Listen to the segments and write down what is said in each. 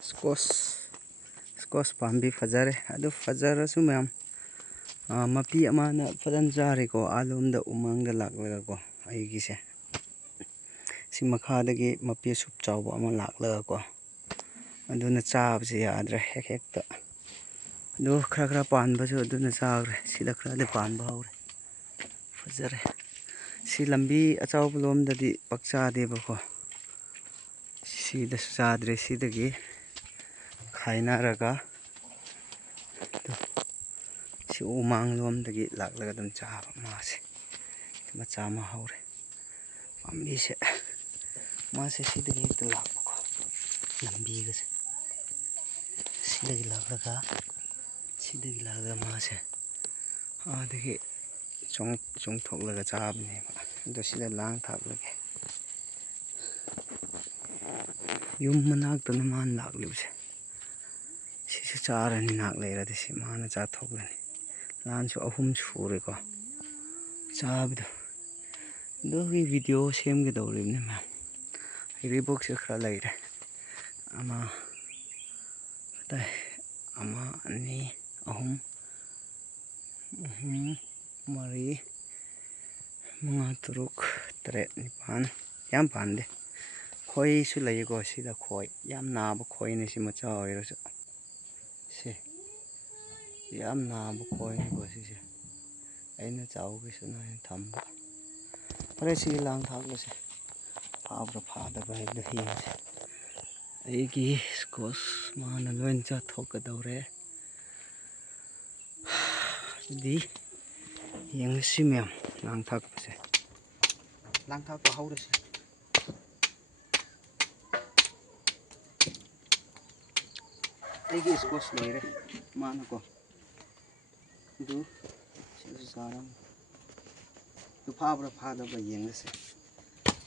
Squash ꯄꯥꯝꯕꯤ ꯐꯖꯔꯦ ꯑꯗꯨ ꯐꯖꯔꯁꯨ ꯃꯌꯥꯝ ꯃꯄꯤ ꯑꯃꯅ ꯐꯖꯅ ꯆꯥꯔꯦꯀꯣ ꯑꯥꯂꯣꯝꯗ ꯎꯃꯪꯗ ꯂꯥꯛꯂꯒꯀꯣ ꯑꯩꯒꯤꯁꯦ ꯁꯤ ꯃꯈꯥꯗꯒꯤ ꯃꯄꯤ ꯑꯁꯨꯛ ꯆꯥꯎꯕ ꯑꯃ ꯂꯥꯛꯂꯒꯀꯣ ꯑꯗꯨꯅ ꯆꯥꯕꯁꯦ ꯌꯥꯗ꯭ꯔꯦ ꯍꯦꯛꯇ ꯑꯗꯨ ꯈꯔ ꯄꯥꯟꯕꯁꯨ ꯑꯗꯨꯅ ꯆꯥꯈ꯭ꯔꯦ ꯁꯤꯗ ꯈꯔꯗꯤ ꯄꯥꯟꯕ ꯍꯧꯔꯦ ꯐꯖꯔꯦ ꯁꯤ ꯂꯝꯕꯤ ꯑꯆꯧꯕ ꯂꯣꯝꯗꯗꯤ ꯄꯥꯛ ꯆꯥꯗꯦꯕꯀꯣ ꯁꯤꯗꯁꯨ ꯆꯥꯗ꯭ꯔꯦ ꯁꯤꯗꯒꯤ ꯈꯥꯏꯅꯔꯒ ꯁꯤ ꯎꯃꯪ ꯂꯣꯝꯗꯒꯤ ꯂꯥꯛꯂꯒ ꯑꯗꯨꯝ ꯆꯥꯕ ꯃꯥꯁꯦ ꯃꯆꯥ ꯑꯃ ꯍꯧꯔꯦ ꯄꯥꯝꯕꯤꯁꯦ ꯃꯥꯁꯦ ꯁꯤꯗꯒꯤ ꯍꯦꯛꯇ ꯂꯥꯛꯄꯀꯣ ꯂꯝꯕꯤꯒꯁꯦ ꯁꯤꯗꯒꯤ ꯂꯥꯛꯂꯒ ꯃꯥꯁꯦ ꯑꯗꯒꯤ ꯆꯣꯡꯊꯣꯛꯂꯒ ꯆꯥꯕꯅꯦꯕ ꯑꯗꯣ ꯁꯤꯗ ꯂꯥꯡ ꯊꯥꯛꯂꯒꯦ ꯌꯨꯝ ꯃꯅꯥꯛꯇꯅ ꯃꯥꯅ ꯂꯥꯛꯂꯤꯕꯁꯦ ꯁꯤꯁꯨ ꯆꯥꯔꯅꯤ ꯉꯥꯛ ꯂꯩꯔꯗꯤ ꯁꯤ ꯃꯥꯅ ꯆꯥꯊꯣꯛꯂꯅꯤ ꯂꯥꯟꯁꯨ 3 ꯁꯨꯔꯦꯀꯣ ꯆꯥꯕꯗꯣ ꯑꯗꯨꯒꯤ ꯚꯤꯗꯤꯑꯣ ꯁꯦꯝꯒꯗꯧꯔꯤꯕꯅꯤ ꯃꯌꯥꯝ ꯍꯩꯔꯤꯕꯣꯛꯁꯦ ꯈꯔ ꯂꯩꯔꯦ ꯑꯃ 2 3 4 5 6 7 9 ꯌꯥꯝ ꯄꯥꯟꯗꯦ ꯈꯣꯏꯁꯨ ꯂꯩꯀꯣ ꯁꯤꯗ ꯈꯣꯏ ꯌꯥꯝ ꯅꯥꯕ ꯈꯣꯏꯅꯦ ꯁꯤ ꯃꯆꯥ ꯑꯣꯏꯔꯁꯨ ꯁꯤ ꯌꯥꯝ ꯅꯥꯕ ꯈꯣꯏꯅꯤꯀꯣ ꯁꯤꯁꯦ ꯑꯩꯅ ꯆꯥꯎꯒꯤꯁꯅꯨ ꯍꯥꯏꯅ ꯊꯝꯕ ꯐꯔꯦ ꯁꯤ ꯂꯥꯡ ꯊꯥꯛꯄꯁꯦ ꯐꯥꯕ꯭ꯔꯥ ꯐꯥꯗꯕ꯭ꯔꯥ ꯍꯥꯏꯕꯗꯣ ꯌꯦꯡꯁꯦ ꯑꯩꯒꯤ ꯁ꯭ꯀꯣꯁ ꯃꯥꯅ ꯂꯣꯏ ꯆꯥꯊꯣꯛꯀꯗꯧꯔꯦ ꯑꯗꯨꯗꯤ ꯌꯦꯡꯉꯁꯤ ꯃꯌꯥꯝ ꯂꯥꯡ ꯊꯥꯛꯄꯁꯦ ꯂꯥꯡ ꯊꯥꯛꯄ ꯍꯧꯔꯁꯤ ꯑꯩꯒꯤ ꯁ꯭ꯀꯣꯁ ꯂꯣꯏꯔꯦ ꯃꯥꯅꯀꯣ ꯑꯗꯨ ꯁꯤꯁꯨ ꯆꯥꯔꯝ ꯑꯗꯨ ꯐꯥꯕ꯭ꯔꯥ ꯐꯥꯗꯕ꯭ꯔꯥ ꯌꯦꯡꯉꯁꯤ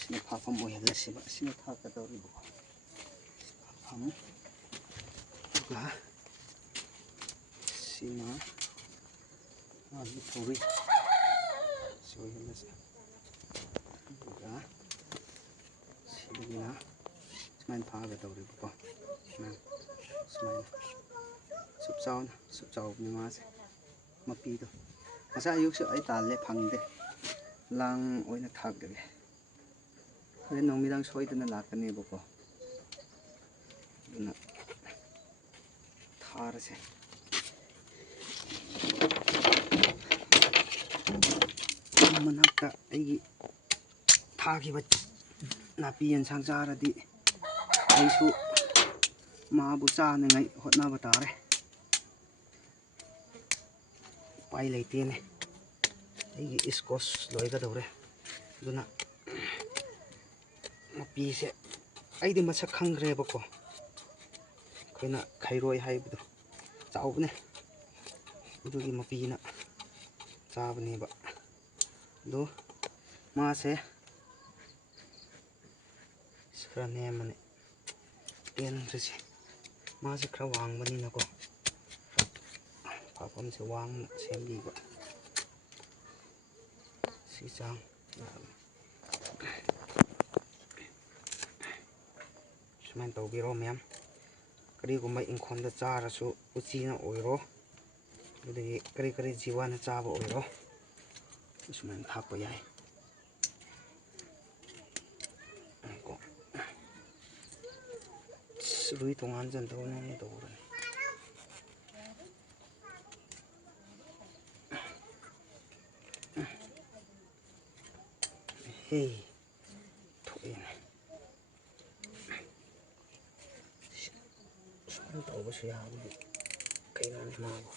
ꯁꯤꯅ ꯐꯥꯐꯝ ꯑꯣꯏꯍꯜꯂꯁꯤꯕ ꯑꯁꯤꯅ ꯊꯥꯛꯀꯗꯧꯔꯤꯕꯀꯣ ꯐꯥꯐꯝ ꯑꯗꯨꯒ ꯁꯤꯅ ꯃꯥꯒꯤ ꯊꯧꯔꯤ ꯁꯤ ꯑꯣꯏꯍꯜꯂꯁꯤ ꯑꯗꯨꯒ ꯁꯤꯗꯒꯤꯅ ꯁꯨꯃꯥꯏꯅ ꯐꯥꯒꯗꯧꯔꯤꯕꯀꯣ ꯁꯨꯃꯥꯏꯅ ꯁꯨꯞ ꯆꯥꯎꯕꯅꯤ ꯃꯥꯁꯦ ꯃꯄꯤꯗꯣ ꯉꯁꯥꯏ ꯑꯌꯨꯛꯁꯨ ꯑꯩ ꯇꯥꯜꯂꯦ ꯐꯪꯗꯦ ꯂꯥꯡ ꯑꯣꯏꯅ ꯊꯥꯛꯂꯒꯦ ꯍꯣꯔꯦꯟ ꯅꯨꯃꯤꯗꯥꯡ ꯁꯣꯏꯗꯅ ꯂꯥꯛꯀꯅꯦꯕꯀꯣ ꯑꯗꯨꯅ ꯊꯥꯔꯁꯦ ꯃꯅꯥꯛꯇ ꯑꯩꯒꯤ ꯊꯥꯈꯤꯕ ꯅꯥꯄꯤ ꯌꯦꯟꯁꯥꯡ ꯆꯥꯔꯗꯤ ꯑꯩꯁꯨ ꯃꯥꯕꯨ ꯆꯥꯅꯉꯥꯏ ꯍꯣꯠꯅꯕ ꯇꯥꯔꯦ ꯎꯄꯥꯏ ꯂꯩꯇꯦꯅꯦ ꯑꯩꯒꯤ ꯏꯁꯀꯣꯁ ꯂꯣꯏꯒꯗꯧꯔꯦ ꯑꯗꯨꯅ ꯃꯄꯤꯁꯦ ꯑꯩꯗꯤ ꯃꯁꯛ ꯈꯪꯈ꯭ꯔꯦꯕꯀꯣ ꯑꯩꯈꯣꯏꯅ ꯈꯩꯔꯣꯏ ꯍꯥꯏꯕꯗꯣ ꯆꯥꯎꯕꯅꯦ ꯑꯗꯨꯒꯤ ꯃꯄꯤꯅ ꯆꯥꯕꯅꯦꯕ ꯑꯗꯣ ꯃꯥꯁꯦ ꯈꯔ ꯅꯦꯝꯕꯅꯤ ꯇꯦꯟꯈ꯭ꯔꯁꯤ ꯃꯥꯁꯦ ꯈꯔ ꯋꯥꯡꯕꯅꯤꯅꯀꯣ ꯐꯥꯐꯝꯁꯦ ꯋꯥꯡꯅ ꯁꯦꯝꯕꯤꯕ ꯁꯤ ꯆꯥꯡ ꯁꯨꯃꯥꯏꯅ ꯇꯧꯕꯤꯔꯣ ꯃꯌꯥꯝ ꯀꯔꯤꯒꯨꯝꯕ ꯏꯪꯈꯣꯜꯗ ꯆꯥꯔꯁꯨ ꯎꯆꯤꯅ ꯑꯣꯏꯔꯣ ꯑꯗꯨꯗꯒꯤ ꯀꯔꯤ ꯖꯤꯋꯥꯅ ꯆꯥꯕ ꯑꯣꯏꯔꯣ ꯁꯨꯃꯥꯏꯅ ꯊꯥꯛꯄ ꯌꯥꯏ ꯔꯨꯏ ꯇꯣꯉꯥꯟꯖꯟꯗꯧꯅ ꯇꯧꯔꯅꯤ ꯍꯦ ꯊꯣꯛꯑꯦꯅꯦ ꯁꯨꯃꯥꯏꯅ ꯇꯧꯕꯁꯨ ꯌꯥꯕꯗꯤ ꯀꯩꯅꯣꯅꯤ ꯃꯥꯕꯨ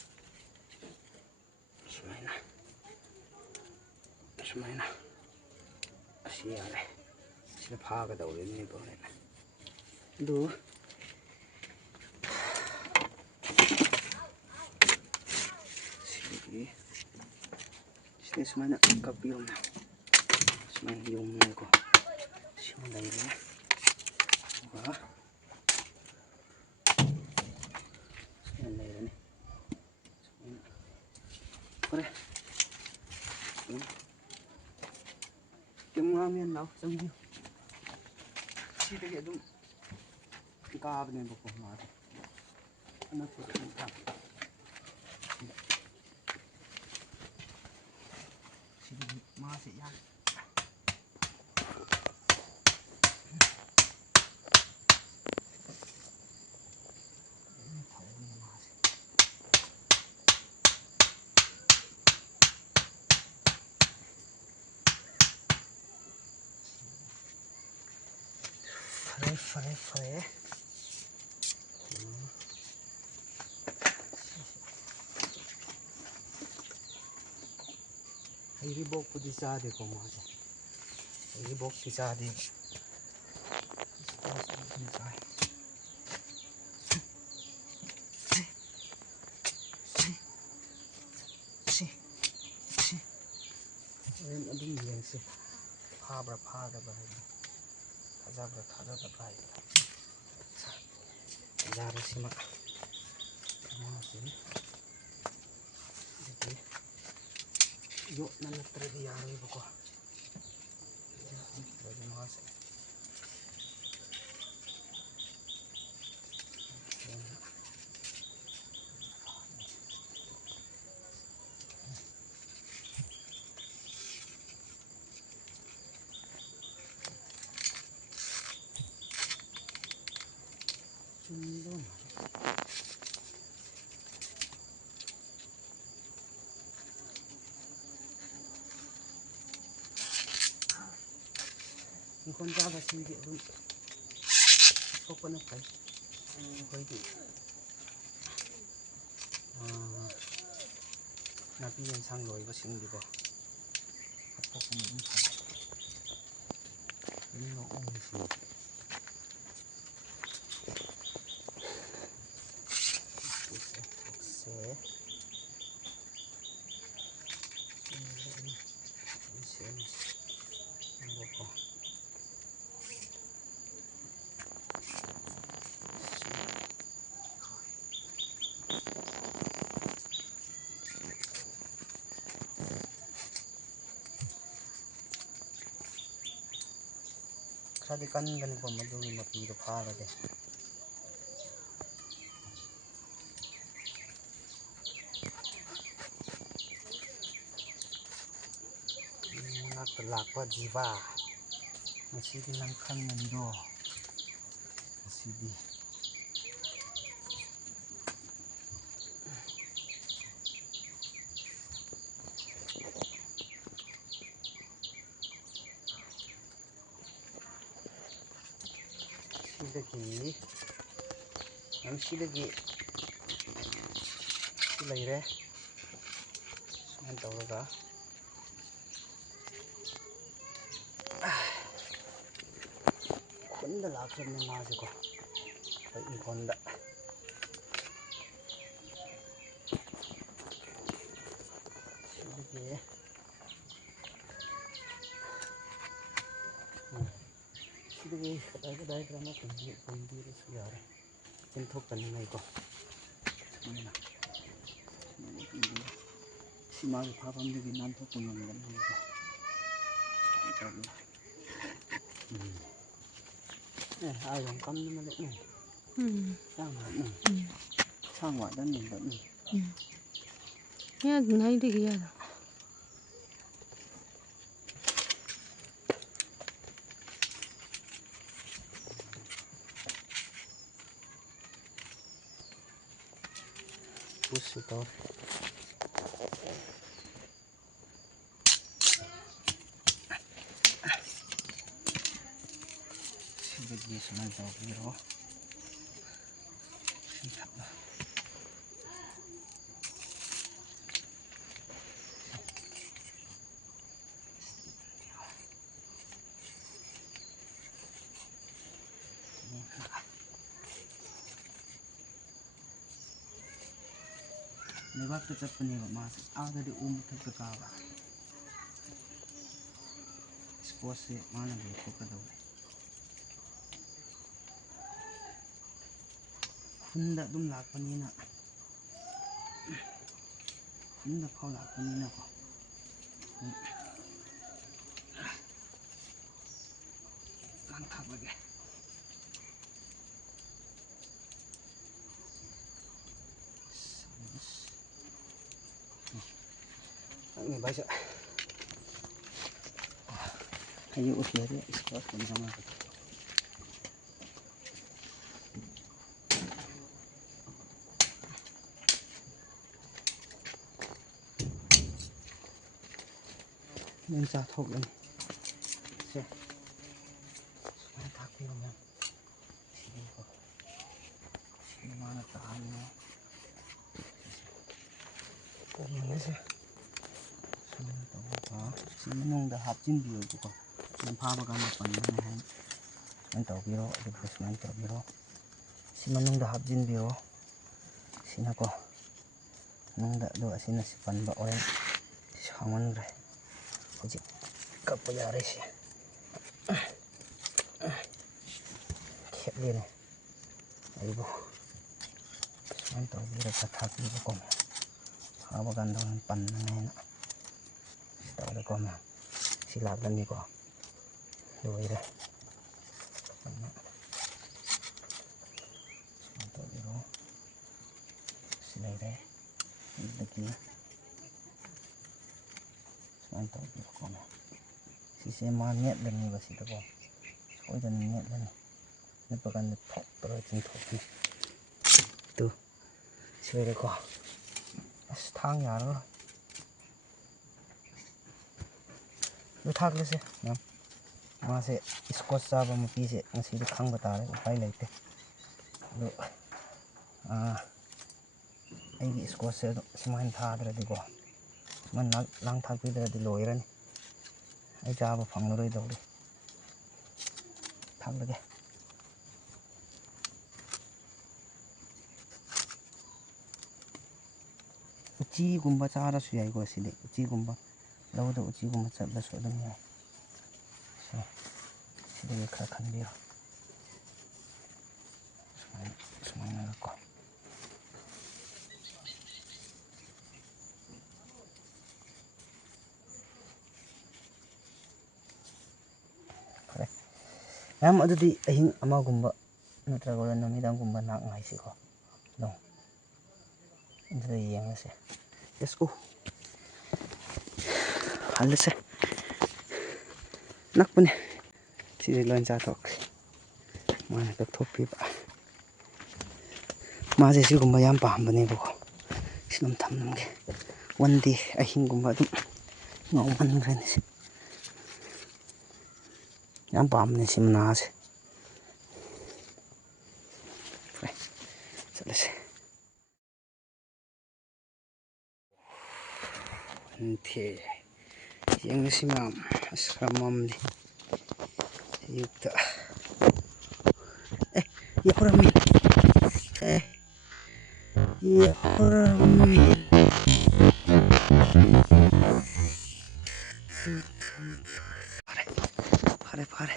ꯁꯨꯃꯥꯏꯅ ꯑꯁꯤ ꯌꯥꯔꯦ ꯁꯤꯗ ꯐꯥꯒꯗꯧꯔꯤꯕꯅꯦꯕ ꯍꯣꯔꯦꯟ ꯑꯗꯨ ꯁꯤꯗ ꯁꯨꯃꯥꯏꯅ ꯀꯛꯄꯤꯔꯣꯝꯅ ꯁꯨꯃꯥꯏꯅ ꯌꯣꯝꯅꯀꯣ ꯁꯤꯃ ꯂꯩꯔꯦ ꯑꯗꯨꯒ ꯁꯨꯃꯥꯏꯅ ꯂꯩꯔꯅꯤ ꯁꯨꯃꯥꯏꯅ ꯐꯔꯦ ꯀꯦꯃꯦꯔꯥꯃꯦꯟ ꯂꯥꯛꯑꯣ ꯆꯪꯕꯤꯌꯨ ꯁꯤꯗꯒꯤ ꯑꯗꯨꯝ ꯀꯥꯕꯅꯦꯕꯀꯣ ꯃꯥꯁꯦ ꯑꯅꯛꯄ ꯆꯤꯡ ꯀꯥꯕ ꯁꯤꯗꯒꯤ ꯃꯥꯁꯦ ꯌꯥꯝ ꯐꯔꯦ ꯍꯩꯔꯤꯕꯣꯛꯄꯨꯗꯤ ꯆꯥꯗꯦꯀꯣ ꯃꯥꯁꯦ ꯍꯩꯔꯤꯕꯣꯛꯇꯤ ꯆꯥꯗꯦ ꯑꯗꯨꯝ ꯆꯥꯏ ꯍꯣꯔꯦꯟ ꯑꯗꯨꯝ ꯌꯦꯡꯁꯤ ꯐꯥꯕ꯭ꯔꯥ ꯐꯥꯗꯕ꯭ꯔꯥ ꯍꯥꯏꯕꯗꯣ ꯊꯥꯖꯕ꯭ꯔꯥ ꯊꯥꯖꯗꯕ꯭ꯔꯥ ꯍꯥꯏꯕꯗꯣ ꯌꯥꯕꯁꯤꯃ ꯃꯥꯁꯤ ꯑꯗꯒꯤ ꯌꯣꯠꯅ ꯅꯠꯇ꯭ꯔꯗꯤ ꯌꯥꯔꯣꯏꯕꯀꯣ ꯅꯠꯇ꯭ꯔꯗꯤ ꯃꯥꯁꯦ ꯏꯪꯈꯣꯜ ꯆꯥꯕꯁꯤꯡꯗꯤ ꯑꯗꯨꯝ ꯊꯣꯛꯄꯅ ꯐꯩ ꯑꯩꯈꯣꯏꯗꯤ ꯅꯥꯄꯤ ꯑꯦꯟꯁꯥꯡ ꯂꯣꯏꯕꯁꯤꯡꯗꯤꯀꯣ ꯊꯣꯛꯄꯅ ꯑꯗꯨꯝ ꯐꯩ ꯈꯔꯗꯤ ꯀꯟꯒꯅꯤꯀꯣ ꯃꯗꯨꯒꯤ ꯃꯄꯤꯗꯣ ꯐꯥꯔꯗꯤ ꯃꯅꯥꯛꯇ ꯂꯥꯛꯄ ꯖꯤꯕ ꯉꯁꯤꯗꯤ ꯅꯪ ꯈꯪꯒꯅꯤꯗꯣ ꯉꯁꯤꯗꯤ ꯁꯤꯗꯒꯤ ꯁꯤ ꯂꯩꯔꯦ ꯁꯨꯃꯥꯏꯅ ꯇꯧꯔꯒ ꯈꯨꯟꯗ ꯂꯥꯛꯈ꯭ꯔꯕꯅꯤ ꯃꯥꯁꯦꯀꯣ ꯑꯩꯈꯣꯏ ꯏꯪꯈꯣꯜꯗ ꯁꯤꯗꯒꯤ ꯀꯗꯥꯏ ꯑꯃ ꯄꯨꯟꯕꯤꯔꯁꯨ ꯌꯥꯔꯦ ꯆꯦꯟꯊꯣꯛꯇꯅꯤꯡꯉꯥꯏꯀꯣ ꯁꯨꯃꯥꯏꯅ ꯁꯤ ꯃꯥꯒꯤ ꯐꯥꯐꯝꯗꯒꯤ ꯅꯥꯟꯊꯣꯛꯄ ꯉꯝꯗꯅꯤꯉꯥꯏꯀꯣ ꯌꯥꯝ ꯀꯝꯅ ꯂꯩ ꯁꯥꯡ ꯋꯥꯗꯅꯤꯡꯕ ꯌꯥꯗꯅꯥꯏꯗꯒꯤ ꯌꯥꯗ push ito sige sunod daw pero Nebakta chappaneba mase aadadi umuthakta kaaba sports se mana le thokadawe khunda dum lakpanina khunda phau lakpanina ko lang thak lage nih baca. Ayo usia dia iskuat sama. Nên ra thục lên. Xem. Xuống thác kia không em. Mana tahan mo. Kaya nga siya. Sino tawag pa? Sinong dahap sinbiyo ko. Ang pabagan na pananahan. Ang tawbiro. Adibos na ang tawbiro. Sinong dahap sinbiyo. Sina ko. Nung do asina si panba o yan. Saman re. Hujik kapayari siya. Kaya rin. Ayo. Ang tawbiro katapiro ko. Pabagan daw ng pananahan. Tawag ko na. Silaban niyo ko. Duway re. Tawbiro. Silay re. Lagi na. Ang tawbiro ko na. Sisema net lang niyo ba sito ko. Koy dan net lang. Napakan thok pero tin thok ni. Tu. Silay ko. As thang ya rồi. Lu thác lên xem, nhá. Mà sẽ squat ra vào một tí sẽ nó sẽ được khăng vào ta đấy, phải lấy thế. Lu, anh bị squat sẽ semuanya thả ra đi qua. Mình lang thác đi ra đi lôi ra này. Anh ra vào phòng rồi đâu đi. Thác được cái. Uchi gumba cara suya iko sini. Uchi gumba. Lalu tu uci gumba sebab sudah ni. So, sini kerana dia. Semuanya aku. Nam ada di ahing ama gumba. Natragolan namidang gumba nak ngai sih ko. Dong. Ini yang nasi. Let's go. Halos nak pun si loan jatuh mana tak topi pak masih si gumba yang paham bani buku sinum tam nungke wandi ahing gumba tu ngauman kan sih yang paham ni si mana sih selesai nanti yang si mam sekarang di yukta ya orang min ya orang min pare pare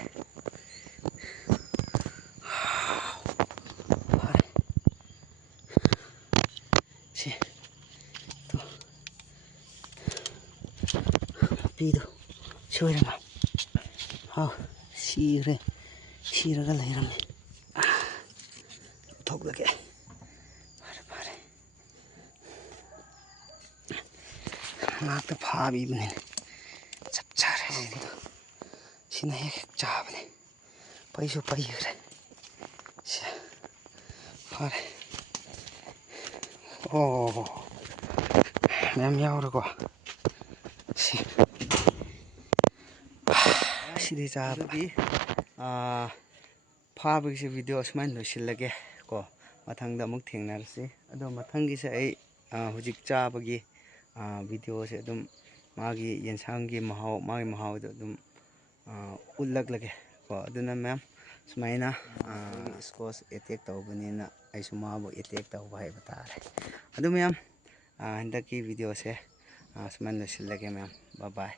si tu pido suara mah sire sire dah lahir ni thok lagi pare pare nak tu phabi bani सब चारे सिना एक चाबने पैसो पाइयो रे फारे ओ ma'am यावरको सिदि चाबदि फाबगिसे video असमान लोसिलगे को मथंगदा अमुक थेंगनारसि अदो मथंगिसे अई हुजिक चाबगी भिडियो से अदुम मागी येंसांगी महाव मागी महावदो अदुम उल्लगलगे को अदुना मैम सुमाइना स्कोस अटैक तौबनिना आइसु माबो अटैक तौबा हाइबा तारे अदु मैम हंदकी भिडियो से सुमान लोसिलगे मैम बाय बाय